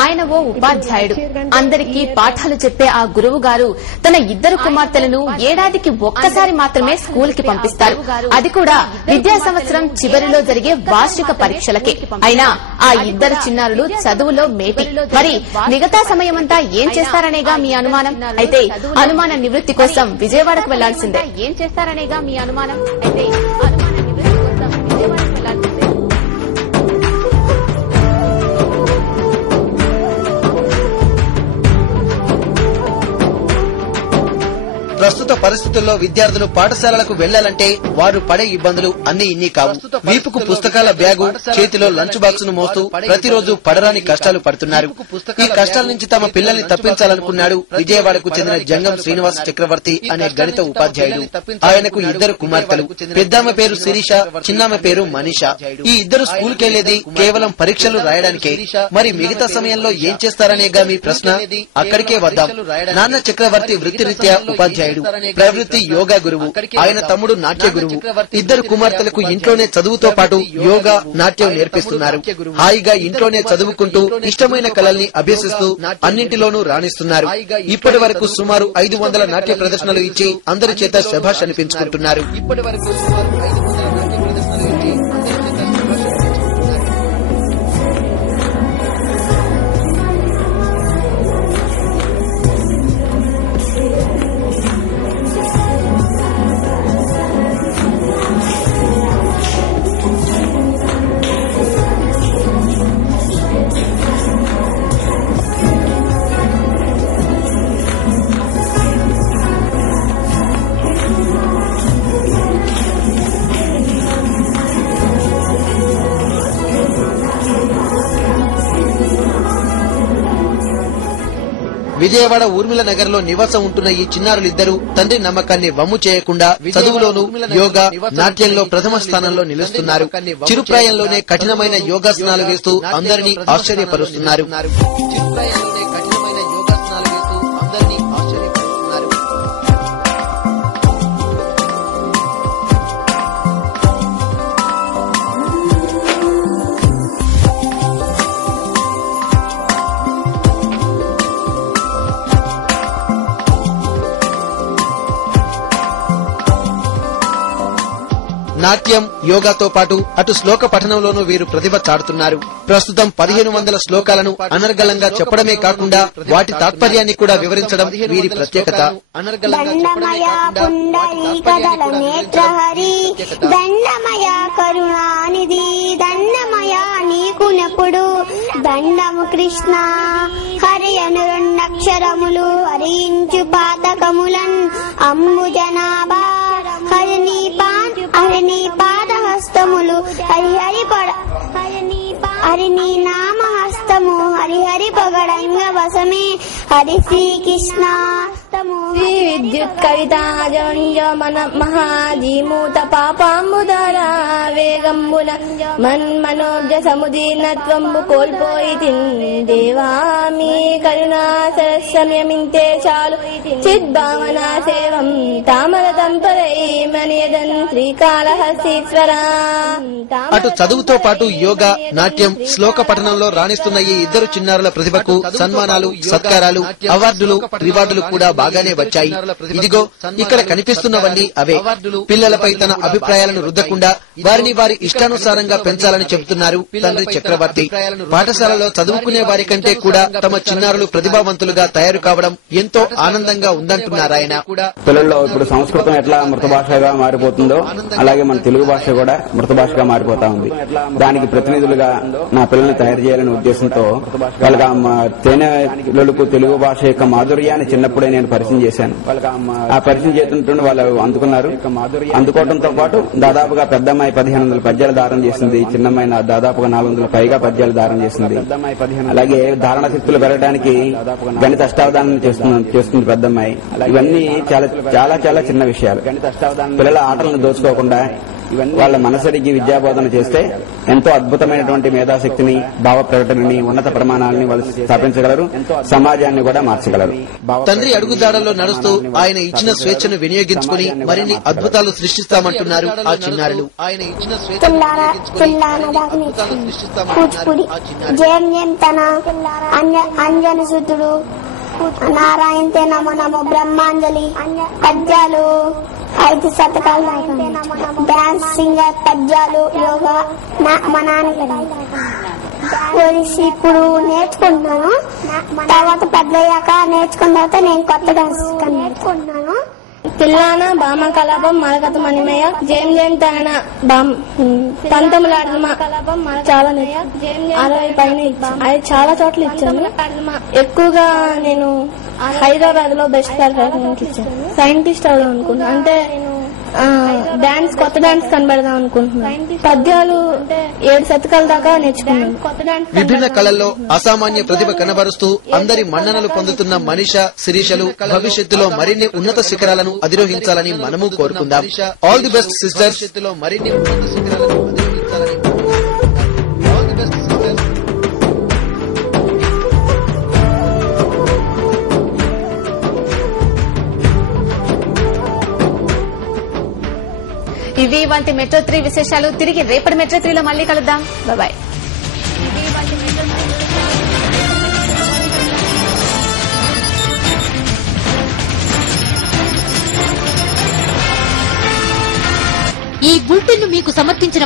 ఆయన ఓ ఉపాధ్యాయుడు. అందరికీ పాఠాలు చెప్పే ఆ గురువు గారు తన ఇద్దరు కుమార్తెలను ఏడాదికి ఒక్కసారి మాత్రమే స్కూల్ కి పంపిస్తారు. అది కూడా విద్యా సంవత్సరం చివరిలో జరిగే వార్షిక పరీక్షలకే. అయినా ఆ ఇద్దరు చిన్నారులు చదువులో మేటి. మరి మిగతా సమయమంతా ఏం చేస్తారనేగా మీ అనుమానం? అయితే అనుమాన నివృత్తి కోసం విజయవాడకు వెళ్లాల్సిందే. ఏం చేస్తారనేగా మీ అనుమానం? అయితే అనుమాన నివృత్తి కోసం విజయవాడకు వెళ్లాల్సిందే. ప్రస్తుత పరిస్థితుల్లో విద్యార్థులు పాఠశాలలకు వెళ్లాలంటే వారు పడే ఇబ్బందులు అన్ని ఇన్ని కావు. వీపుకు పుస్తకాల బ్యాగు, చేతిలో లంచ్ బాక్స్ ను మోస్తూ ప్రతిరోజు పడరాని కష్టాలు పడుతున్నారు. ఈ కష్టాల నుంచి తమ పిల్లల్ని తప్పించాలనుకున్నాడు విజయవాడకు చెందిన జంగం శ్రీనివాస్ చక్రవర్తి అనే గణిత ఉపాధ్యాయుడు. ఆయనకు ఇద్దరు కుమార్తెలు. పెద్దామె పేరు శిరీష, చిన్నామె పేరు మనీషా. ఈ ఇద్దరు స్కూల్ కెళ్లేది కేవలం పరీక్షలు రాయడానికే. మరి మిగతా సమయంలో ఏం చేస్తారనేగా మీ ప్రశ్న. అక్కడికే వద్దాం. నాన్న చక్రవర్తి వృత్తిరీత్యా ఉపాధ్యాయుడు, ప్రవృత్తి యోగా గురువు. ఆయన తమ్ముడు నాట్య గురువు. ఇద్దరు కుమార్తెలకు ఇంట్లోనే చదువుతో పాటు యోగా, నాట్యం నేర్పిస్తున్నారు. హాయిగా ఇంట్లోనే చదువుకుంటూ ఇష్టమైన కళల్ని అభ్యసిస్తూ అన్నింటిలోనూ రాణిస్తున్నారు. ఇప్పటి వరకు సుమారు 500 నాట్య ప్రదర్శనలు ఇచ్చి అందరి చేత శభాష్ అనిపించుకుంటున్నారు. విజయవాడ ఊర్మిళ నగర్ లో నివాసం ఉంటున్న ఈ చిన్నారులిద్దరూ తండ్రి నమ్మకాన్ని వమ్ము చేయకుండా చదువులోనూ యోగా, నాట్యంలో ప్రథమ స్థానంలో నిలుస్తున్నారు. చిరుప్రాయంలోనే కఠినమైన యోగాసనాలు వేస్తూ అందరినీ ఆశ్చర్యపరుస్తున్నారు. నాట్యం, యోగాతో పాటు అటు శ్లోక పఠనంలోనూ వీరు ప్రతిభ చాటుతున్నారు. ప్రస్తుతం 1500 శ్లోకాలను అనర్గళంగా చెప్పడమే కాకుండా వాటి తాత్పర్యాన్ని కూడా వివరించడం వీరి ప్రత్యేకత. దండము కృష్ణ హరియను రెండక్షరములు హరించు పాతకములన్ అంబు జనాభా హరిని పాదహస్తములు హరిని నామహస్తము హరిహరి పగడంగ వసమే హరి శ్రీకృష్ణ. శ్రీ విద్యుత్ కవితాజంజమన మహాజీమూత పాపాంబుధర వేగంబున మన్మనోజ సముదీర్ణత్వంబు కోల్పోయి దేవామి కరుణా సరస్యమింతే చాలు చిద్భావన సేవం తామర తంపరై మనియదన్ శ్రీకాళహస్తీశ్వర. అటు చదువుతో పాటు యోగా, నాట్యం, శ్లోక పఠనంలో రాణిస్తున్న ఈ ఇద్దరు చిన్నారుల ప్రతిభకు సన్మానాలు, సత్కారాలు, అవార్డులు, రివార్డులు కూడా బాగానే వచ్చాయి. ఇదిగో ఇక్కడ కనిపిస్తున్నవన్నీ అవే. పిల్లలపై తన అభిప్రాయాలను రుద్దకుండా వారిని వారి ఇష్టానుసారంగా పెంచాలని చెబుతున్నారు తండ్రి చక్రవర్తి. పాఠశాలలో చదువుకునే వారి కంటే కూడా తమ చిన్నారులు ప్రతిభావంతులుగా తయారు కావడం ఎంతో ఆనందంగా ఉందంటున్నారాయన. పిల్లల్లో ఇప్పుడు సంస్కృతం ఎట్లా మృత భాషగా మారిపోతుందో అలాగే మన తెలుగు భాష కూడా మృత భాషగా మారిపోతా ఉంది. దానికి ప్రతినిధులుగా నా పిల్లల్ని తయారు చేయాలనే ఉద్దేశంతో వాళ్ళకి తేనెలకు తెలుగు భాష యొక్క మాధుర్యాన్ని చిన్నప్పుడే నేను పరిచయం చేశాను. ఆ పరిచయం చేస్తుంటే వాళ్ళు అందుకున్నారు. అందుకోవడంతో పాటు దాదాపుగా పెద్దమ్మాయి 1500 పద్యాలు దారం చేసింది, చిన్నమ్మాయి దాదాపుగా 400 పైగా పద్యాలు దారం చేసింది. అలాగే ధారణ శక్తులు పెరగడానికి గణిత అష్టావధానం చేస్తుంది పెద్దమ్మాయి. ఇవన్నీ చాలా చాలా చాలా చిన్న విషయాలు. పిల్లల ఆటలను దోచుకోకుండా వాళ్ళ మనసరికి విద్యాబోధన చేస్తే ఎంతో అద్భుతమైనటువంటి మేధాశక్తిని, భావ ప్రకటనని, ఉన్నత ప్రమాణాలని వాళ్ళు స్థాపించగలరు, సమాజాన్ని కూడా మార్చగలరు. తండ్రి అడుగుదాడల్లో నడుస్తూ ఆయన ఇచ్చిన స్వేచ్ఛను వినియోగించుకుని మరిన్ని అద్భుతాలు సృష్టిస్తామంటున్నారు ఆ చిన్నారులు. ఆయన ఇచ్చిన కూచిపూడి జయం తన అంజన సుతుడు, నారాయణ నమో నమో, బ్రహ్మాంజలి, పద్యాలు 5 శతకాలు, డాన్స్, సింగర్, పద్యాలు, యోగా. మా నాన్న ఒడిసి ఇప్పుడు నేర్చుకుంటున్నాను. తర్వాత పెద్దయ్యాక నేర్చుకున్న తర్వాత నేను కొత్త డాన్స్ నేర్చుకుంటున్నాను. పిల్లాన భామ కలాపం మరకత మణిమయ జయం జయం తన పంతములాడమ చాలా 60 పైన అది చాలా చోట్ల ఇచ్చాను. ఎక్కువగా నేను హైదరాబాద్ లో బెస్ట్ పర్ఫార్మెన్స్ ఇచ్చాను. సైంటిస్ట్ అవుదాం అనుకున్నాను, అంటే డాన్స్, కొత్త డాన్స్ కనబడదాం అనుకుంటున్నాను. పద్యాలు 7 శతకాల దాకా నేర్చుకున్నాను. విభిన్న కళల్లో అసామాన్య ప్రతిభ కనబరుస్తూ అందరి మన్ననలు పొందుతున్న మనీషా, శిరీషలు భవిష్యత్తులో మరిన్ని ఉన్నత శిఖరాలను అధిరోహించాలని మనము కోరుకుందాం. All the best sisters. మరిన్ని ఉన్నత శిఖరాలను అధిరోహించాలని. ఇవి వంటి మెట్రో 3 విశేషాలు. తిరిగి రేపటి మెట్రో 3లో మళ్ళీ కలుద్దాం. బాయ్. ఈ బులెటిన్ మీకు సమర్పించిన